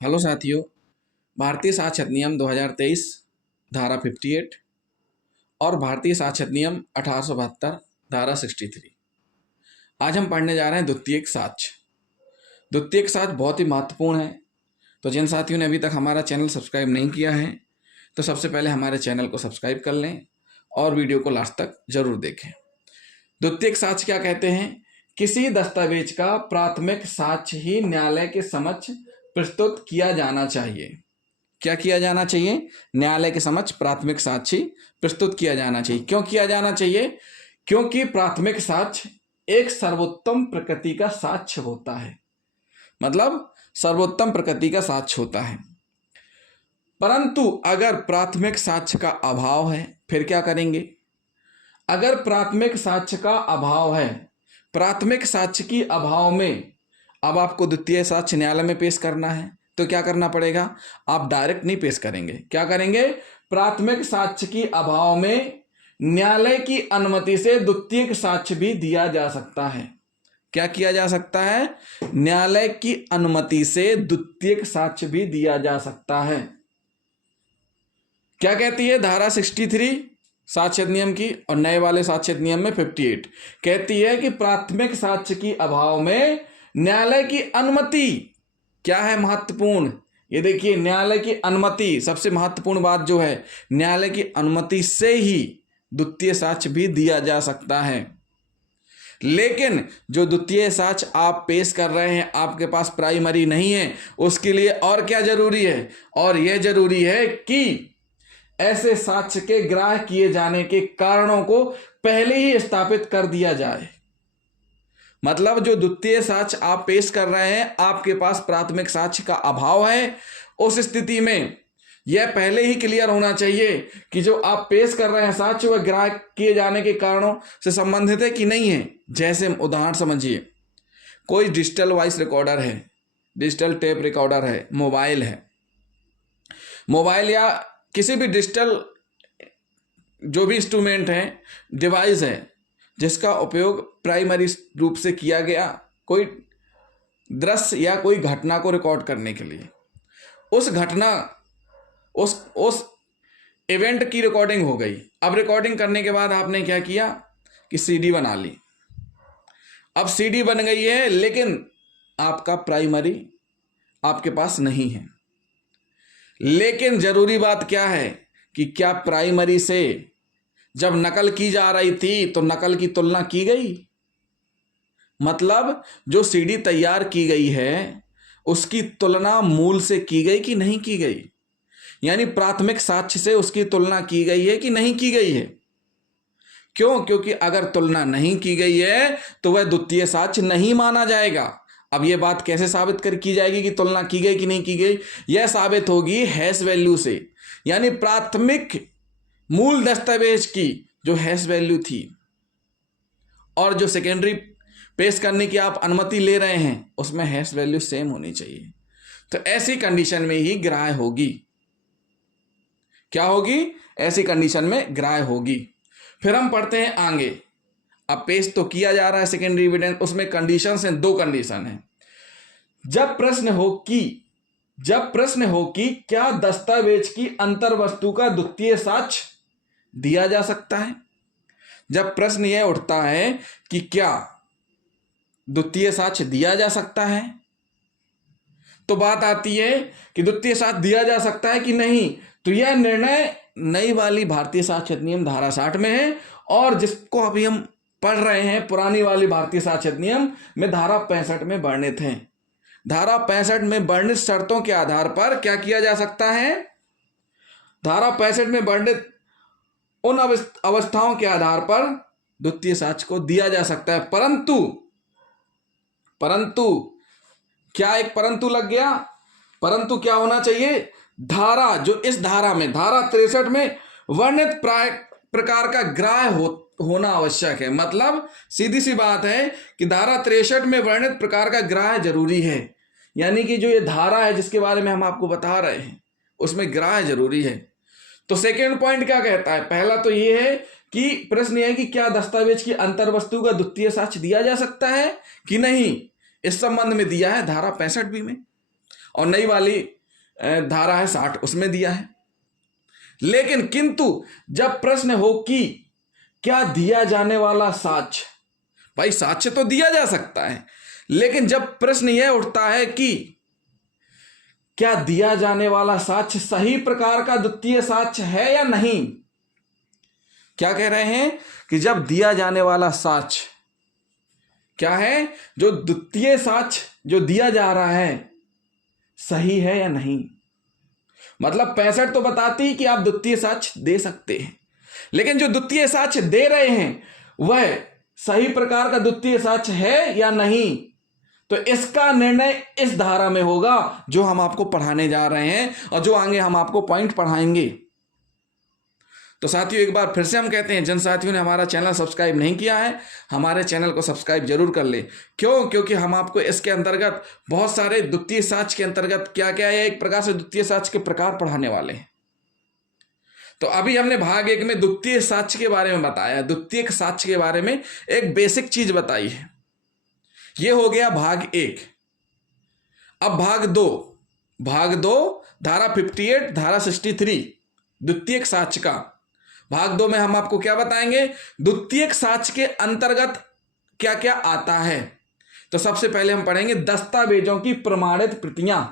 Hello साथियों। भारतीय साक्ष्य अधिनियम 2023 धारा 58 और भारतीय साक्ष्य अधिनियम 1872 धारा 63। आज हम पढ़ने जा रहे हैं द्वितीयक साक्ष्य। द्वितीयक साक्ष्य बहुत ही महत्वपूर्ण है। तो जिन साथियों ने अभी तक हमारा चैनल सब्सक्राइब नहीं किया है तो सबसे पहले हमारे चैनल को सब्सक्राइब कर लें और वीडियो को लास्ट तक जरूर देखें। द्वितीयक साक्ष्य क्या कहते हैं? किसी दस्तावेज का प्राथमिक साक्ष्य ही न्यायालय के समक्ष प्रस्तुत किया जाना चाहिए। क्या किया जाना चाहिए? न्यायालय के समक्ष प्राथमिक साक्ष्य प्रस्तुत किया जाना चाहिए। क्यों किया जाना चाहिए? क्योंकि प्राथमिक साक्ष्य एक सर्वोत्तम प्रकृति का साक्ष्य होता है, मतलब सर्वोत्तम प्रकृति का साक्ष्य होता है। परंतु अगर प्राथमिक साक्ष्य का अभाव है फिर क्या करेंगे? अगर प्राथमिक साक्ष्य का अभाव है, प्राथमिक साक्ष्य की अभाव में अब आपको द्वितीय साक्ष्य न्यायालय में पेश करना है तो क्या करना पड़ेगा? आप डायरेक्ट नहीं पेश करेंगे। क्या करेंगे? प्राथमिक साक्ष्य की अभाव में न्यायालय की अनुमति से द्वितीयक साक्ष्य भी दिया जा सकता है। क्या किया जा सकता है? न्यायालय की अनुमति से द्वितीयक साक्ष्य भी दिया जा सकता है। क्या कहती है धारा 63 साक्ष्य अधिनियम की और नए वाले साक्ष्य अधिनियम में 58 कहती है कि प्राथमिक साक्ष्य की अभाव में न्यायालय की अनुमति क्या है? महत्वपूर्ण। ये देखिए, न्यायालय की अनुमति सबसे महत्वपूर्ण बात जो है, न्यायालय की अनुमति से ही द्वितीय साक्ष्य भी दिया जा सकता है। लेकिन जो द्वितीय साक्ष्य आप पेश कर रहे हैं, आपके पास प्राइमरी नहीं है, उसके लिए और क्या जरूरी है? और यह जरूरी है कि ऐसे साक्ष्य के ग्राह्य किए जाने के कारणों को पहले ही स्थापित कर दिया जाए। मतलब जो द्वितीय साक्ष्य आप पेश कर रहे हैं, आपके पास प्राथमिक साक्ष्य का अभाव है, उस स्थिति में यह पहले ही क्लियर होना चाहिए कि जो आप पेश कर रहे हैं साक्ष्य वह ग्राह्य किए जाने के कारणों से संबंधित है कि नहीं है। जैसे उदाहरण समझिए, कोई डिजिटल वॉइस रिकॉर्डर है, डिजिटल टेप रिकॉर्डर है, मोबाइल है, मोबाइल या किसी भी डिजिटल जो भी इंस्ट्रूमेंट है, डिवाइस है, जिसका उपयोग प्राइमरी रूप से किया गया कोई दृश्य या कोई घटना को रिकॉर्ड करने के लिए। उस घटना उस इवेंट की रिकॉर्डिंग हो गई। अब रिकॉर्डिंग करने के बाद आपने क्या किया कि सीडी बना ली। अब सीडी बन गई है, लेकिन आपका प्राइमरी आपके पास नहीं है। लेकिन जरूरी बात क्या है कि क्या प्राइमरी से जब नकल की जा रही थी तो नकल की तुलना की गई? मतलब जो सीडी तैयार की गई है उसकी तुलना मूल से की गई कि नहीं की गई? यानी प्राथमिक साक्ष्य से उसकी तुलना की गई है कि नहीं की गई है? क्यों? क्योंकि अगर तुलना नहीं की गई है तो वह द्वितीय साक्ष्य नहीं माना जाएगा। अब यह बात कैसे साबित की जाएगी कि तुलना की गई कि नहीं की गई? यह साबित होगी हैश वैल्यू से, यानी प्राथमिक मूल दस्तावेज की जो हैश वैल्यू थी और जो सेकेंडरी पेश करने की आप अनुमति ले रहे हैं उसमें हैश वैल्यू सेम होनी चाहिए। तो ऐसी कंडीशन में ही ग्राह्य होगी। क्या होगी? ऐसी कंडीशन में ग्राह्य होगी। फिर हम पढ़ते हैं आगे। अब पेश तो किया जा रहा है सेकेंडरी एविडेंस, उसमें कंडीशन हैं, दो कंडीशन है। जब प्रश्न हो कि क्या दस्तावेज की अंतर वस्तु का द्वितीय साक्ष्य दिया जा सकता है। जब प्रश्न यह उठता है कि क्या द्वितीय साक्ष्य दिया जा सकता है, तो बात आती है कि द्वितीय साक्ष्य दिया जा सकता है कि नहीं। तो यह निर्णय नई वाली भारतीय साक्ष्य अधिनियम धारा 60 में है, और जिसको अभी हम पढ़ रहे हैं पुरानी वाली भारतीय साक्ष्य अधिनियम में धारा 65 में वर्णित है। धारा 65 में वर्णित शर्तों के आधार पर क्या किया जा सकता है? धारा 65 में वर्णित उन अवस्थाओं के आधार पर द्वितीय साक्ष्य को दिया जा सकता है। परंतु क्या एक परंतु लग गया? परंतु क्या होना चाहिए? धारा जो इस धारा में धारा 63 में वर्णित प्रकार का ग्राह्य होना आवश्यक है। मतलब सीधी सी बात है कि धारा 63 में वर्णित प्रकार का ग्राह्य जरूरी है। यानी कि जो ये धारा है जिसके बारे में हम आपको बता रहे हैं उसमें ग्राह्य जरूरी है। तो सेकेंड पॉइंट क्या कहता है? पहला तो ये है कि प्रश्न यह है कि क्या दस्तावेज की अंतर वस्तु का द्वितीय साक्ष्य दिया जा सकता है कि नहीं। इस संबंध में दिया है धारा 65 में। और नई वाली धारा है 60, उसमें दिया है। लेकिन किंतु जब प्रश्न हो कि क्या दिया जाने वाला साक्ष्य, भाई साक्ष्य तो दिया जा सकता है, लेकिन जब प्रश्न यह उठता है कि क्या दिया जाने वाला साक्ष्य सही प्रकार का द्वितीय साक्ष्य है या नहीं, क्या कह रहे हैं कि जब दिया जाने वाला साक्ष्य क्या है, जो द्वितीय साक्ष्य जो दिया जा रहा है सही है या नहीं। मतलब 65 तो बताती कि आप द्वितीय साक्ष्य दे सकते हैं, लेकिन जो द्वितीय साक्ष्य दे रहे हैं वह सही प्रकार का द्वितीय साक्ष्य है या नहीं, तो इसका निर्णय इस धारा में होगा जो हम आपको पढ़ाने जा रहे हैं और जो आगे हम आपको पॉइंट पढ़ाएंगे। तो साथियों एक बार फिर से हम कहते हैं, जिन साथियों ने हमारा चैनल सब्सक्राइब नहीं किया है, हमारे चैनल को सब्सक्राइब जरूर कर लें। क्योंकि हम आपको इसके अंतर्गत बहुत सारे द्वितीय साक्ष्य के अंतर्गत क्या क्या है, एक प्रकार से द्वितीय साक्ष्य के प्रकार पढ़ाने वाले हैं। तो अभी हमने भाग 1 में द्वितीय साक्ष्य के बारे में बताया, द्वितीय साक्ष्य के बारे में एक बेसिक चीज बताई है। यह हो गया भाग 1। अब भाग 2 धारा 58 धारा 63 द्वितीय साक्ष्य का। भाग 2 में हम आपको क्या बताएंगे, द्वितीय साक्ष्य के अंतर्गत क्या क्या आता है। तो सबसे पहले हम पढ़ेंगे दस्तावेजों की प्रमाणित प्रतियां।